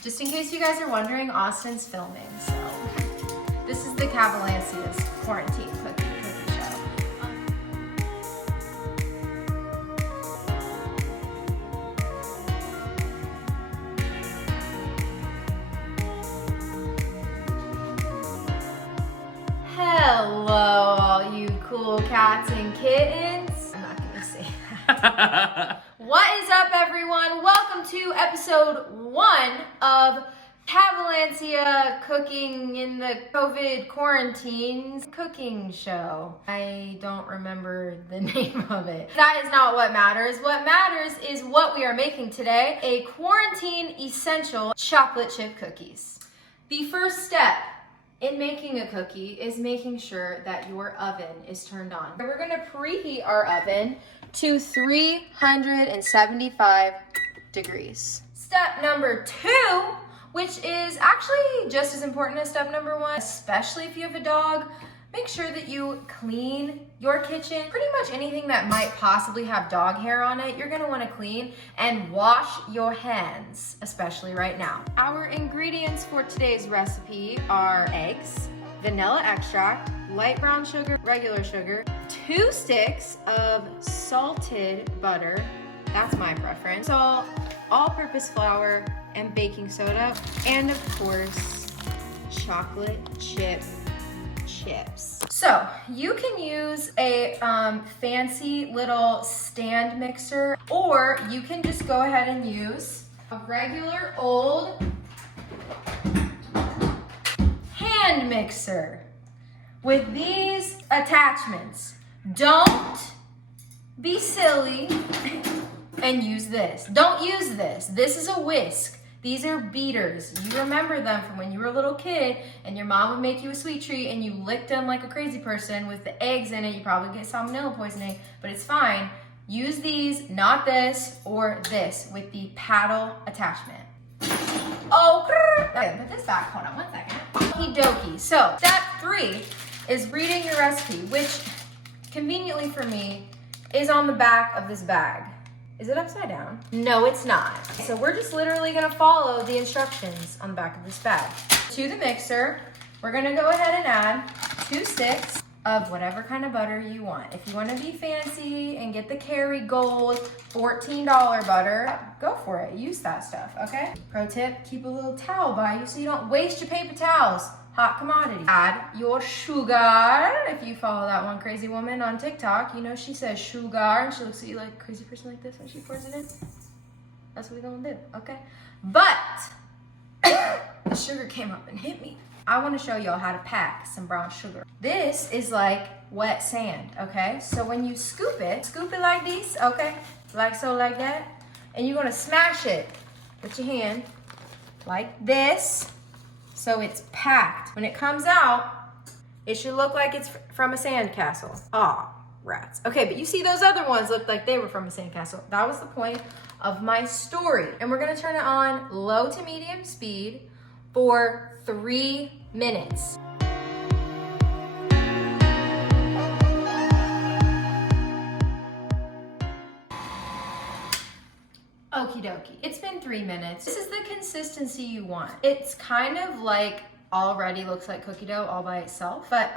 Just in case you guys are wondering, Austin's filming, so this is the Cavalancia's quarantine cookie show. Hello, all you cool cats and kittens. I'm not gonna say that. What is up, everyone? Welcome to episode 1 of Cavalancia Cooking in the COVID Quarantine Cooking Show. I don't remember the name of it. That is not what matters. What matters is what we are making today, a quarantine essential chocolate chip cookies. The first step in making a cookie is making sure that your oven is turned on. We're gonna preheat our oven to 375 degrees. Step number 2, which is actually just as important as step number 1, especially if you have a dog, make sure that you clean your kitchen. Pretty much anything that might possibly have dog hair on it, you're gonna wanna clean and wash your hands, especially right now. Our ingredients for today's recipe are eggs, vanilla extract, light brown sugar, regular sugar, 2 sticks of salted butter, that's my preference, salt, all-purpose flour, and baking soda, and of course, chocolate chip chips. So you can use a fancy little stand mixer, or you can just go ahead and use a regular old hand mixer with these attachments. Don't be silly and use this. Don't use this. This is a whisk. These are beaters. You remember them from when you were a little kid and your mom would make you a sweet treat and you licked them like a crazy person with the eggs in it. You probably get salmonella poisoning, but it's fine. Use these, not this or this, with the paddle attachment. Oh, okay, put this back. Hold on one second. Okie dokie. So step 3 is reading your recipe, which conveniently for me is on the back of this bag. Is it upside down? No, it's not. So we're just literally gonna follow the instructions on the back of this bag. To the mixer, we're gonna go ahead and add 2 sticks of whatever kind of butter you want. If you wanna be fancy and get the Kerrygold $14 butter, go for it, use that stuff, okay? Pro tip, keep a little towel by you so you don't waste your paper towels. Hot commodity. Add your sugar. If you follow that one crazy woman on TikTok, you know she says sugar and she looks at you like a crazy person like this when she pours it in. That's what we're gonna do, okay? But the sugar came up and hit me. I wanna show y'all how to pack some brown sugar. This is like wet sand, okay? So when you scoop it like this, okay? Like so, like that. And you're gonna smash it with your hand like this. So it's packed. When it comes out, it should look like it's from a sandcastle. Aw, rats. Okay, but you see those other ones looked like they were from a sandcastle. That was the point of my story. And we're gonna turn it on low to medium speed for 3 minutes. Okie dokie, it's been 3 minutes. This is the consistency you want. It's kind of like already looks like cookie dough all by itself, but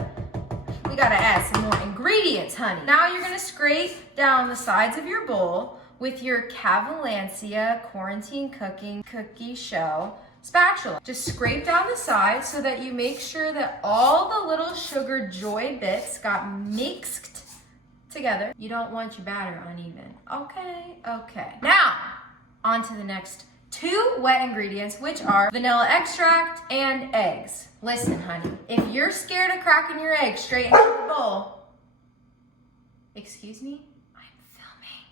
we gotta add some more ingredients, honey. Now you're gonna scrape down the sides of your bowl with your Cavalancia Quarantine Cooking Cookie Show spatula. Just scrape down the sides so that you make sure that all the little sugar joy bits got mixed together. You don't want your batter uneven. Okay, okay. Now, on to the next 2 wet ingredients, which are vanilla extract and eggs. Listen, honey, if you're scared of cracking your eggs straight into the bowl, excuse me, I'm filming.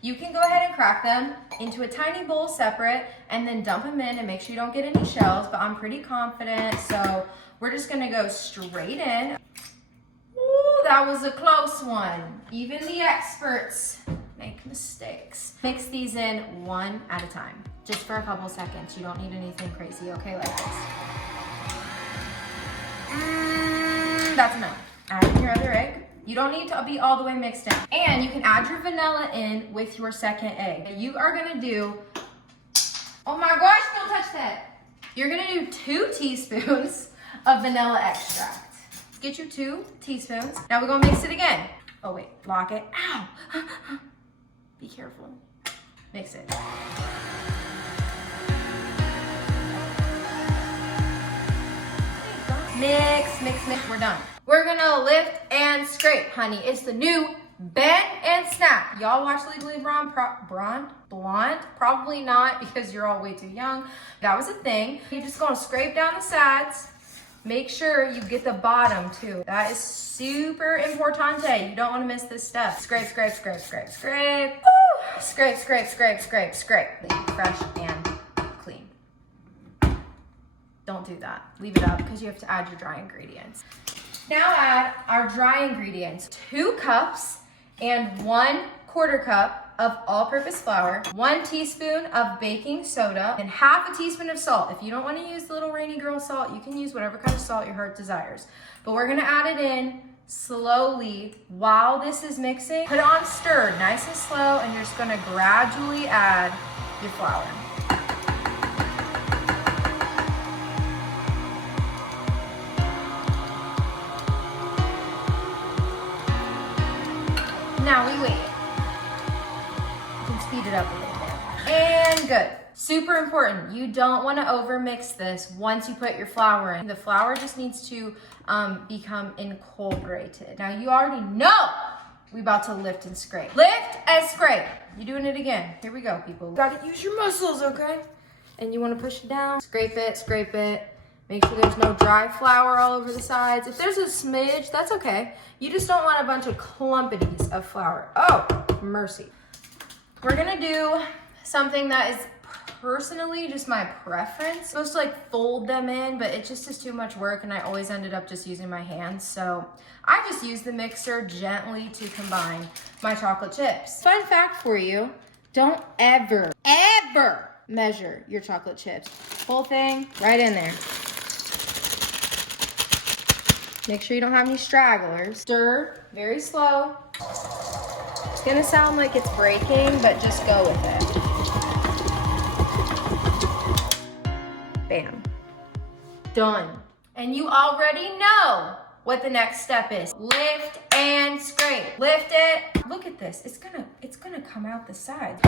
You can go ahead and crack them into a tiny bowl separate and then dump them in and make sure you don't get any shells, but I'm pretty confident, so we're just gonna go straight in. Ooh, that was a close one. Even the experts make mistakes. Mix these in one at a time, just for a couple seconds. You don't need anything crazy, okay, like this. That's enough. Add in your other egg. You don't need to be all the way mixed in. And you can add your vanilla in with your second egg. You are gonna do, oh my gosh, set. You're gonna do 2 teaspoons of vanilla extract. Get your 2 teaspoons. Now we're gonna mix it again. Oh wait, lock it. Ow! Be careful. Mix it. Mix, mix, mix, we're done. We're gonna lift and scrape, honey. It's the new bend and snap. Y'all watch Legally Blonde? Probably not, because you're all way too young. That was a thing. You're just gonna scrape down the sides. Make sure you get the bottom too. That is super importante. You don't wanna miss this step. Scrape, scrape, scrape, scrape, scrape. Woo! Scrape, scrape, scrape, scrape, scrape. Fresh and clean. Don't do that. Leave it up because you have to add your dry ingredients. Now add our dry ingredients. 2 cups and 1/4 cup of all-purpose flour, 1 teaspoon of baking soda, and 1/2 teaspoon of salt. If you don't want to use the little rainy girl salt, you can use whatever kind of salt your heart desires. But we're gonna add it in slowly while this is mixing. Put it on stir, nice and slow, and you're just gonna gradually add your flour. Now we wait. You can speed it up a little bit. And good. Super important. You don't want to overmix this once you put your flour in. The flour just needs to become incorporated. Now you already know we about to lift and scrape. Lift and scrape. You're doing it again. Here we go, people. Gotta use your muscles, okay? And you want to push it down. Scrape it, scrape it. Make sure there's no dry flour all over the sides. If there's a smidge, that's okay. You just don't want a bunch of clumpities of flour. Oh, mercy. We're gonna do something that is personally just my preference. I'm supposed to like fold them in, but it just is too much work and I always ended up just using my hands. So I just use the mixer gently to combine my chocolate chips. Fun fact for you, don't ever measure your chocolate chips. Whole thing right in there. Make sure you don't have any stragglers. Stir very slow. It's gonna sound like it's breaking, but just go with it. Bam. Done. And you already know what the next step is. Lift and scrape. Lift it. Look at this. It's gonna come out the sides.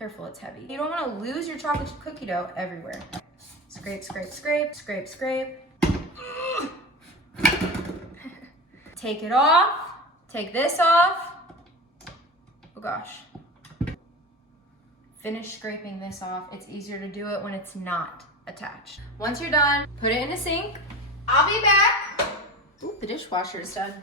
Careful, it's heavy. You don't wanna lose your chocolate cookie dough everywhere. Scrape, scrape, scrape, scrape, scrape. Take it off. Take this off. Oh gosh. Finish scraping this off. It's easier to do it when it's not attached. Once you're done, put it in a sink. I'll be back. Ooh, the dishwasher is done.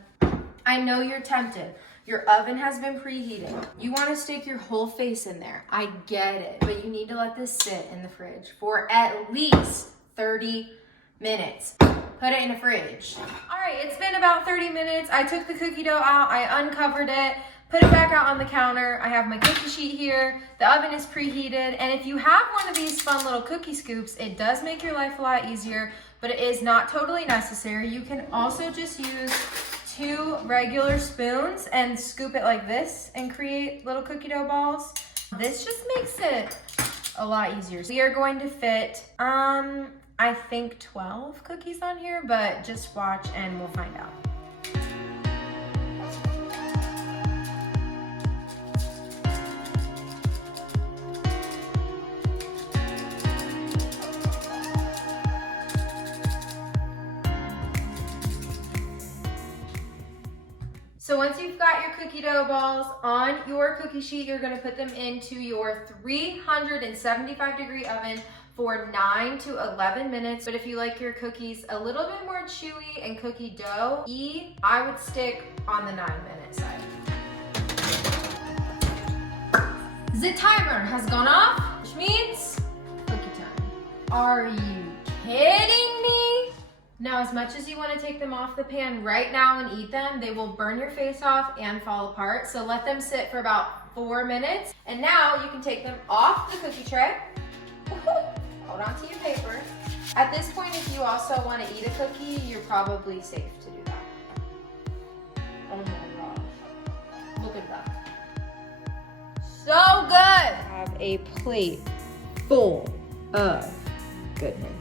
I know you're tempted. Your oven has been preheating. You want to stick your whole face in there. I get it, but you need to let this sit in the fridge for at least 30 minutes. Put it in the fridge. All right, it's been about 30 minutes. I took the cookie dough out, I uncovered it, put it back out on the counter. I have my cookie sheet here. The oven is preheated. And if you have one of these fun little cookie scoops, it does make your life a lot easier, but it is not totally necessary. You can also just use 2 regular spoons and scoop it like this and create little cookie dough balls. This just makes it a lot easier. We are going to fit, I think 12 cookies on here, but just watch and we'll find out. So once you've got your cookie dough balls on your cookie sheet, you're gonna put them into your 375-degree oven for 9 to 11 minutes. But if you like your cookies a little bit more chewy and cookie dough, I would stick on the 9-minute side. The timer has gone off, which means cookie time. Are you kidding me? Now, as much as you want to take them off the pan right now and eat them, they will burn your face off and fall apart. So let them sit for about 4 minutes. And now you can take them off the cookie tray. Hold on to your paper. At this point, if you also want to eat a cookie, you're probably safe to do that. Oh my gosh. Look at that. So good. I have a plate full of goodness.